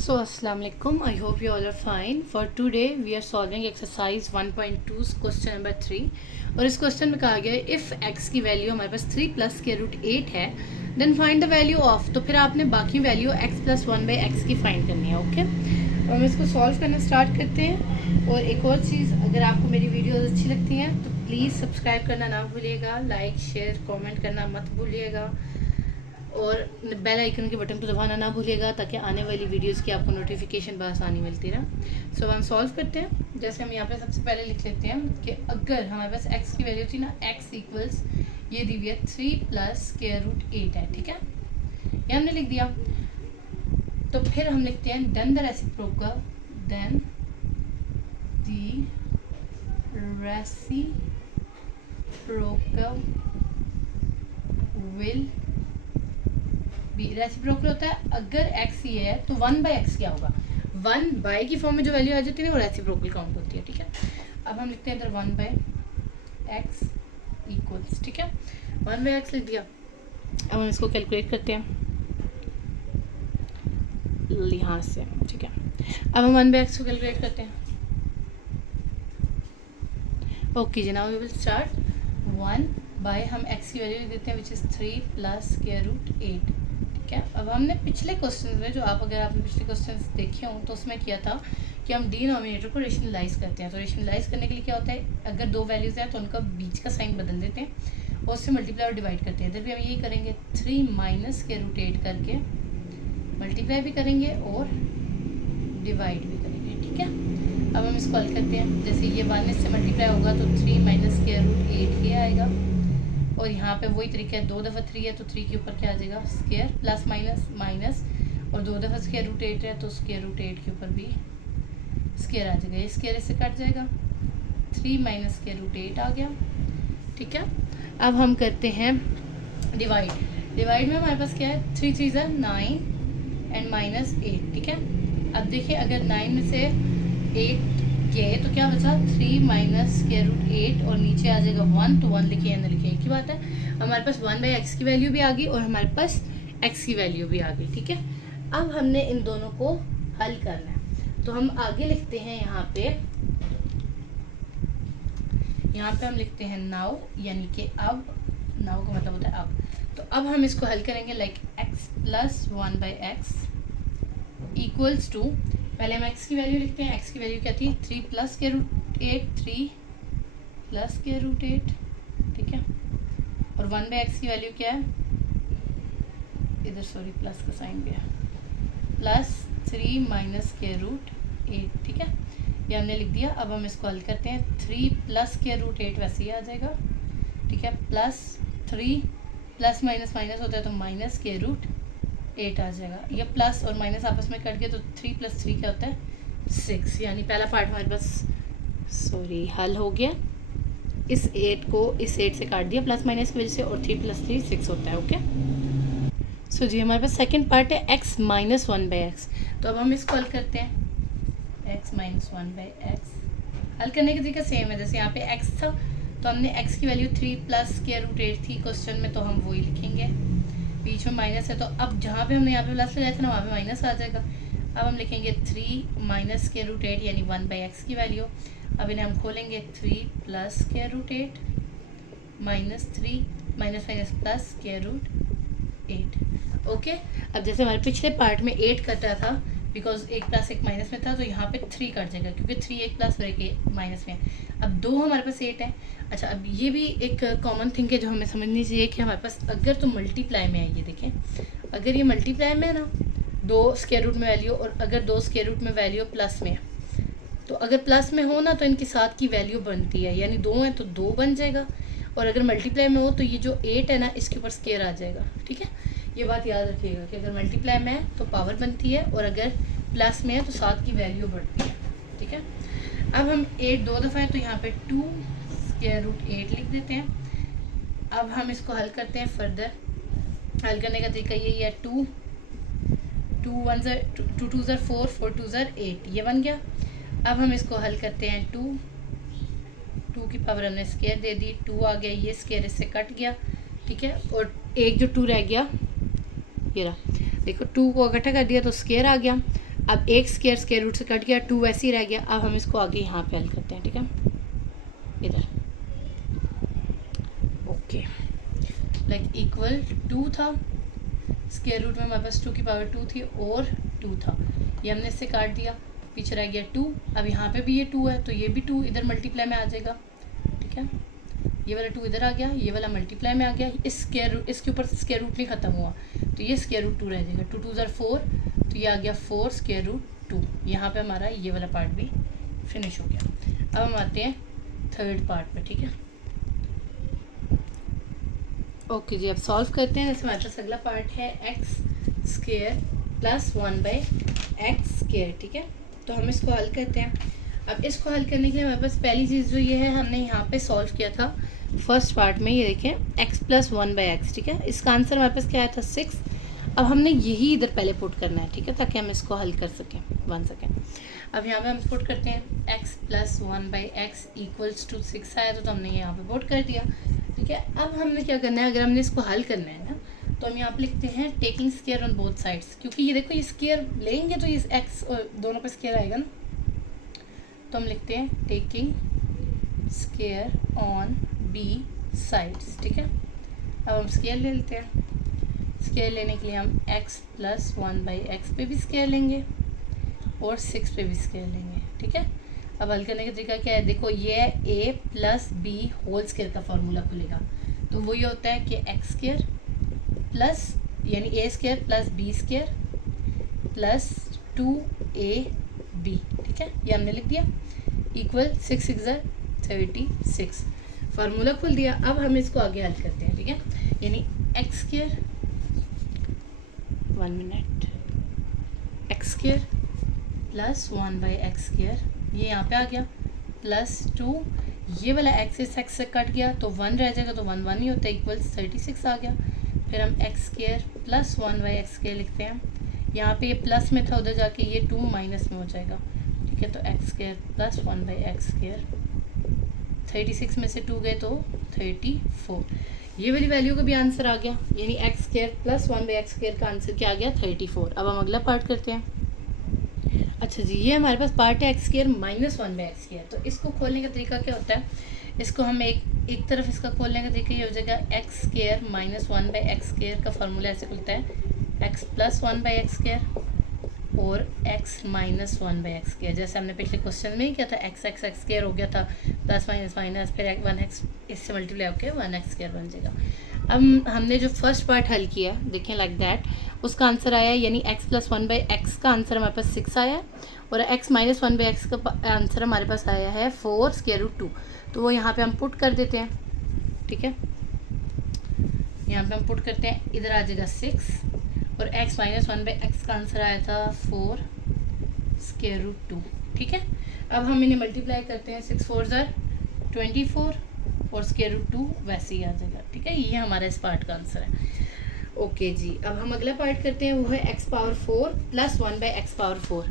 So assalamu alaikum. I hope you all are fine. For today we are solving exercise 1.2 question number 3 और इस question में कहा गया है इफ़ x की वैल्यू हमारे पास 3 प्लस के रूट 8 है then find the value of. तो फिर आपने बाकी वैल्यू x प्लस 1/x की फाइंड करनी है। ओके, तो हम इसको सॉल्व करना स्टार्ट करते हैं। और एक और चीज़, अगर आपको मेरी वीडियोस अच्छी लगती हैं तो प्लीज़ सब्सक्राइब करना ना भूलिएगा, लाइक शेयर कमेंट करना मत भूलिएगा और बेल आइकन के बटन को दबाना ना भूलिएगा ताकि आने वाली वीडियोस की आपको नोटिफिकेशन बआसानी मिलती रहे। सो हम सॉल्व करते हैं। जैसे हम यहाँ पे सबसे पहले लिख लेते हैं कि अगर हमारे पास x की वैल्यू थी ना, x इक्वल्स ये दी हुई है 3 प्लस स्क्वायर रूट 8 है, ठीक है, ये हमने लिख दिया। तो फिर हम लिखते हैं then the reciprocal, then the reciprocal will reciprocal होता है अगर x ये है तो 1/x क्या होगा, 1/, की फॉर्म में जो वैल्यू आ जाती है ना वो रेसिप्रोकल काउंट होती है, ठीक है। अब हम लिखते हैं इधर 1/x इक्वल्स, ठीक है, 1/x लिख दिया। अब हम इसको कैलकुलेट करते हैं यहाँ से, ठीक है। अब हम 1/x को कैलकुलेट करते हैं। Okay ji, now we will start 1/, हम x की वैल्यू लिख देते हैं which is 3 plus square root 8, ठीक है। अब हमने पिछले क्वेश्चन में जो अगर आपने पिछले क्वेश्चन देखे हों तो उसमें किया था कि हम डिनोमिनेटर को रेशनलाइज करते हैं। तो रेशनलाइज करने के लिए क्या होता है, अगर दो वैल्यूज हैं तो उनका बीच का साइन बदल देते हैं और उससे मल्टीप्लाई और डिवाइड करते हैं। इधर भी हम यही करेंगे, 3 माइनस स्क्वायर रूट 8 करके मल्टीप्लाई भी करेंगे और डिवाइड भी करेंगे, ठीक है। अब हम इसको हल करते हैं। जैसे ये 1 इससे मल्टीप्लाई होगा तो 3 माइनस स्क्वायर रूट 8 ये आएगा और यहाँ पे वही तरीका है, 2 दफ़ा 3 है तो 3 के ऊपर क्या आ जाएगा, स्क्वायर, प्लस माइनस माइनस, और 2 दफ़ा स्क्वायर रूट 8 है तो स्क्वायर रूट 8 के ऊपर भी स्क्वायर आ जाएगा। ये स्क्वायर इससे कट जाएगा, 3 माइनस स्क्वायर रूट 8 आ गया, ठीक है। अब हम करते हैं डिवाइड। डिवाइड में हमारे पास क्या है, 3 3 ज़ा 9 एंड माइनस 8, ठीक है। अब देखिए अगर 9 में से 8 के तो क्या बचा, 3 माइनस स्क्वायर रूट 8 और नीचे आ जाएगा 1, तो 1 लिखिए या ना लिखिए एक ही बात है। हमारे पास 1/x की वैल्यू भी आ गई और हमारे पास x की वैल्यू भी आ गई, ठीक है। अब हमने इन दोनों को हल करना है तो हम आगे लिखते हैं यहाँ पे हम लिखते हैं नाउ, यानी कि अब, नाउ का मतलब होता है अब। तो अब हम इसको हल करेंगे like x plus 1/x equals to, पहले हम x की वैल्यू लिखते हैं। x की वैल्यू क्या थी, 3 प्लस के रूट 8, 3 प्लस के रूट 8, ठीक है। और 1/x की वैल्यू क्या है, इधर सॉरी प्लस का साइन भी है, प्लस 3 माइनस के रूट 8, ठीक है, ये हमने लिख दिया। अब हम इसको हल करते हैं, 3 प्लस के रूट 8 वैसे ही आ जाएगा, ठीक है, प्लस 3 प्लस माइनस माइनस होता है तो माइनस के रूट 8 आ जाएगा। ये प्लस और माइनस आपस में कट गया तो 3 + 3 क्या होता है, 6, यानी पहला पार्ट हमारे पास सॉरी हल हो गया। इस 8 को इस 8 से काट दिया प्लस माइनस की वजह से, और 3 + 3 6 होता है। ओके, सो जी हमारे पास सेकंड पार्ट है x माइनस 1/x। तो अब हम इसको हल करते हैं, x माइनस 1/x। हल करने का तरीका सेम है, जैसे यहाँ पे x था तो हमने x की वैल्यू 3 प्लस स्क्वायर रूट 8 थी क्वेश्चन में, तो हम वही लिखेंगे। बीच में माइनस है तो अब जहाँ पे हमने यहाँ पे प्लस लगाया था ना वहाँ पे माइनस आ जाएगा। अब हम लिखेंगे 3 माइनस स्क्वायर रूट 8 यानी 1/x की वैल्यू। अब इन्हें हम खोलेंगे, 3 plus square root 8 minus 3 minus minus plus square root 8। Okay, अब जैसे हमारे पिछले पार्ट में 8 कटा था बिकॉज 1 प्लस 1 माइनस में था, तो यहाँ पे 3 कट जाएगा क्योंकि 3 1 प्लस और 1 माइनस में। अब 2 हमारे पास 8 है। अच्छा, अब ये भी एक कॉमन थिंग है जो हमें समझनी चाहिए कि हमारे पास अगर तो मल्टीप्लाई में है, ये देखें, अगर ये मल्टीप्लाई में है ना 2 स्क्वायर रूट में वैल्यू, और अगर 2 स्क्वायर रूट में वैल्यू प्लस में है, तो अगर प्लस में हो ना तो इनके साथ की वैल्यू बनती है, यानी 2 है तो 2 बन जाएगा। और अगर मल्टीप्लाई में हो तो ये जो 8 है ना इसके ऊपर स्क्वायर आ जाएगा, ठीक है। ये बात याद रखिएगा कि अगर मल्टीप्लाई में है तो पावर बनती है और अगर प्लस में है तो साथ की वैल्यू बढ़ती है, ठीक है। अब हम 8 2 दफ़ा है तो यहाँ पे 2 स्क्वायर रूट 8 लिख देते हैं। अब हम इसको हल करते हैं फर्दर। हल करने का तरीका यही है, 2 2 ज़र 4 4 2 ज़र 8, ये बन गया। अब हम इसको हल करते हैं, 2 की पावर हमने स्क्वायर दे दी, 2 आ गया, ये स्क्वायर इससे कट गया, ठीक है। और एक जो 2 रह गया, ये रहा, देखो 2 को इकट्ठा कर दिया तो स्क्वायर आ गया। अब एक स्क्वायर रूट से कट गया, 2 वैसे ही रह गया। अब हम इसको आगे यहाँ पे हल करते हैं, ठीक है, इधर। ओके, लाइक इक्वल 2 था, स्क्वायर रूट में हमारे पास 2 की पावर 2 थी और 2 था, ये हमने इससे काट दिया, पीछे रह गया 2। अब यहाँ पे भी ये 2 है तो ये भी 2 इधर मल्टीप्लाई में आ जाएगा, ठीक है, ये वाला 2 इधर आ गया, ये वाला मल्टीप्लाई में आ गया। इसके ऊपर से स्क्वायर रूट नहीं ख़त्म हुआ तो ये स्क्वायर रूट 2 रह जाएगा, 2 2 4, तो ये आ गया 4 स्क्वायर रूट 2। यहाँ पे हमारा ये वाला पार्ट भी फिनिश हो गया। अब हम आते हैं थर्ड पार्ट पे, ठीक है। ओके जी, अब सॉल्व करते हैं। जैसे हमारे पास अगला पार्ट है एक्स स्क्वायर प्लस 1/x², ठीक है। तो हम इसको हल करते हैं। अब इसको हल करने के लिए हमारे पास पहली चीज़ जो ये है, हमने यहाँ पे सॉल्व किया था फर्स्ट पार्ट में, ये देखें x + 1/x, ठीक है। इसका आंसर हमारे पास क्या आया था 6। अब हमने यही इधर पहले पुट करना है, ठीक है, ताकि हम इसको हल कर सकें, बन सकें। अब यहाँ पे हम पुट करते हैं x + 1/x = 6 आया तो हमने यहाँ पे पुट कर दिया, ठीक है। अब हमने क्या करना है, अगर हमने इसको हल करना है ना, तो हम यहाँ पे लिखते हैं taking square on both sides, क्योंकि ये देखो ये स्क्वायर लेंगे तो ये x दोनों पे स्क्वायर आएगा ना, तो हम लिखते हैं taking square on b sides, ठीक है। अब हम स्क्वायर ले लेते हैं। स्क्वायर लेने के लिए हम x + 1/x पे भी स्क्वायर लेंगे और 6 पे भी स्क्वायर लेंगे, ठीक है। अब हल करने का तरीका क्या है, देखो ये a + b होल स्क्वायर का फॉर्मूला खुलेगा, तो वो ये होता है कि x² प्लस यानी a² + b² + 2ab, ठीक है, ये हमने लिख दिया, इक्वल 6 6 36, फार्मूला खुल दिया। अब हम इसको आगे हल करते हैं, ठीक है, यानी x², 1 मिनट, x² + 1/x², ये यहाँ पे आ गया, +2, ये वाला x इस x से कट गया तो 1 रह जाएगा, तो 1 1 ही होता है, इक्वल 36 आ गया। फिर हम x² + 1/x² लिखते हैं, यहाँ पे ये प्लस में था, उधर जाके ये 2 माइनस में हो जाएगा, ठीक है। तो x² + 1/x², 36 में से 2 गए तो 34, ये वाली वैल्यू का भी आंसर आ गया, यानी x² + 1/x² का आंसर क्या आ गया 34। अब हम अगला पार्ट करते हैं। अच्छा जी, ये हमारे पास पार्ट है x² - 1/x², तो इसको खोलने का तरीका क्या होता है, इसको हम एक तरफ इसका खोलने का तरीका ये हो जाएगा, x² - 1/x² का फार्मूला ऐसे खुलता है, x + 1/x² और x - 1/x², जैसे हमने पिछले क्वेश्चन में ही किया था, x² हो गया था, प्लस माइनस माइनस, फिर 1x इससे मल्टीप्लाई होकर 1x² बन जाएगा। अब हमने जो फर्स्ट पार्ट हल किया, देखें लाइक दैट, उसका आंसर आया, यानी x + 1/x का आंसर हमारे पास 6 आया, और x - 1/x का आंसर हमारे पास आया है 4 स्क्वायर रूट 2, तो वो यहाँ पे हम पुट कर देते हैं, ठीक है। यहाँ पे हम पुट करते हैं, इधर आ जाएगा 6, और x - 1/x का आंसर आया था 4 स्क्वायर रूट 2, ठीक है। अब हम इन्हें मल्टीप्लाई करते हैं, 6 4 ज़र 24 और स्क्वायर रूट 2 वैसे ही आ जाएगा, ठीक है। ये हमारा इस पार्ट का आंसर है। ओके जी, अब हम अगला पार्ट करते हैं, वो है x⁴ + 1/x⁴।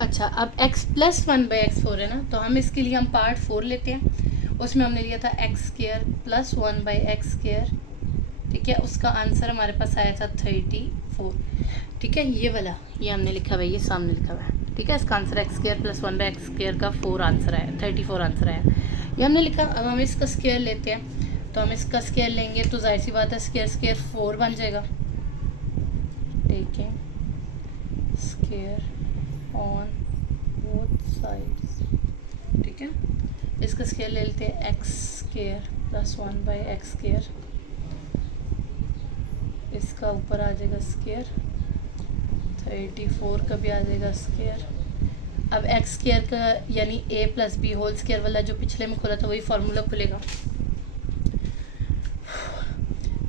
अच्छा, अब x + 1/x⁴ है ना, तो हम इसके लिए हम पार्ट 4 लेते हैं, उसमें हमने लिया था x² + 1/x², ठीक है, उसका आंसर हमारे पास आया था 34, ठीक है। ये वाला ये हमने लिखा हुआ है, ये सामने लिखा हुआ है, ठीक है, इसका आंसर x² + 1/x² का 4 आंसर आया, 34 आंसर आया, ये हमने लिखा। अब हम इसका स्क्वायर लेते हैं, तो हम इसका स्क्वायर लेंगे तो जाहिर सी बात है स्क्वायर 4 बन जाएगा, taking square on both sides, ठीक है। इसका स्क्वायर ले लेते हैं, x² + 1/x², इसका ऊपर आ जाएगा स्क्वायर, 34 का भी आ जाएगा स्क्वायर। अब x² का यानी a + b होल स्क्वायर वाला जो पिछले में खुला था वही फार्मूला खुलेगा,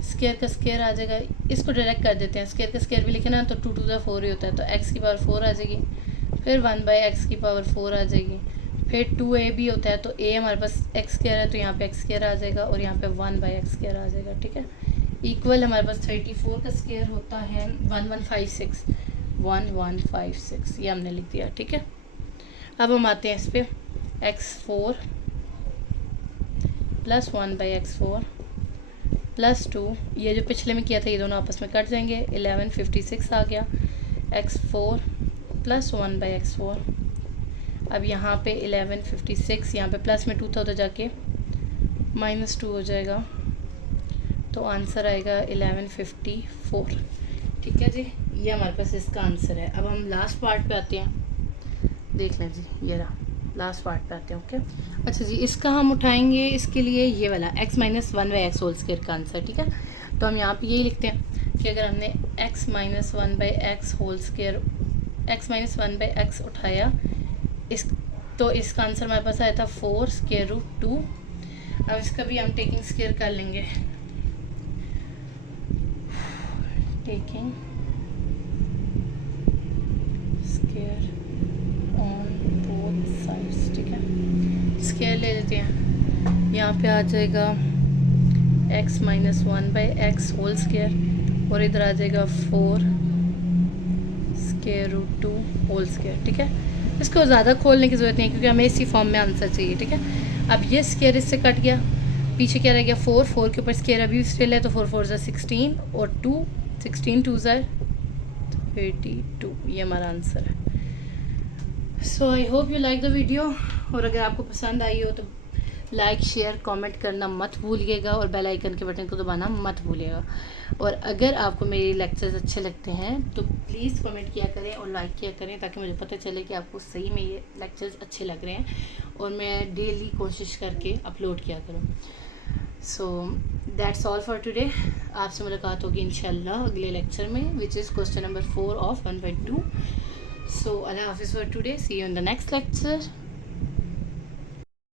स्क्वायर का स्क्वायर आ जाएगा, इसको डायरेक्ट कर देते हैं, स्क्वायर का स्क्वायर भी लिखे ना तो 2 2 4 ही होता है, तो x⁴ आ जाएगी, फिर 1/x⁴ आ जाएगी, फिर 2ab होता है, तो a हमारे पास x² है तो यहाँ पे x² आ जाएगा, और यहाँ पे 1/x² आ जाएगा, ठीक है। इक्वल हमारे पास 34 का स्क्वायर होता है 1156, ये हमने लिख दिया, ठीक है। अब हम आते हैं इस पर, x⁴ + 1/x⁴, +2, ये जो पिछले में किया था ये दोनों आपस में कट जाएंगे, 1156 आ गया, x4 + 1/x4। अब यहाँ पे 1156, यहाँ पे प्लस में 2 था, उधर जाके -2 हो जाएगा, तो आंसर आएगा 1154। ठीक है जी, ये हमारे पास इसका आंसर है। अब हम लास्ट पार्ट पे आते हैं, देख लें जी, ये रहा लास्ट पार्ट पे आते हैं। ओके, अच्छा जी, इसका हम उठाएंगे इसके लिए ये वाला x - 1/x² का आंसर। ठीक है, तो हम यहाँ पे यही लिखते हैं कि अगर हमने x - 1/x² x - 1/x उठाया इस, तो इसका आंसर हमारे पास आया था 4√2। अब इसका भी हम टेकिंग स्क्वायर कर लेंगे, taking square on both sides. ठीक है, स्क्वायर ले लेते हैं, यहाँ पे आ जाएगा x - 1/x² और इधर आ जाएगा 4√2²। ठीक है, इसको ज़्यादा खोलने की ज़रूरत नहीं है क्योंकि हमें इसी फॉर्म में आंसर चाहिए। ठीक है, अब ये स्क्वायर इससे कट गया, पीछे क्या रह गया 4 के ऊपर स्क्वायर अभी स्टिल है, तो 4 4 ज़ा 16 और 16 2 ज़ा 32, ये हमारा आंसर है। So I hope you like the video, और अगर आपको पसंद आई हो तो लाइक शेयर कमेंट करना मत भूलिएगा और बेल आइकन के बटन को दबाना मत भूलिएगा। और अगर आपको मेरे लेक्चर्स अच्छे लगते हैं तो प्लीज़ कमेंट किया करें और लाइक किया करें, ताकि मुझे पता चले कि आपको सही में ये लेक्चर्स अच्छे लग रहे हैं और मैं डेली कोशिश करके अपलोड किया करूँ। So that's all for today. आपसे मुलाकात होगी इंशाल्लाह अगले लेक्चर में, which is question number 4 of 1/2। So अल्लाह हाफिज़ for today, see you in the next lecture.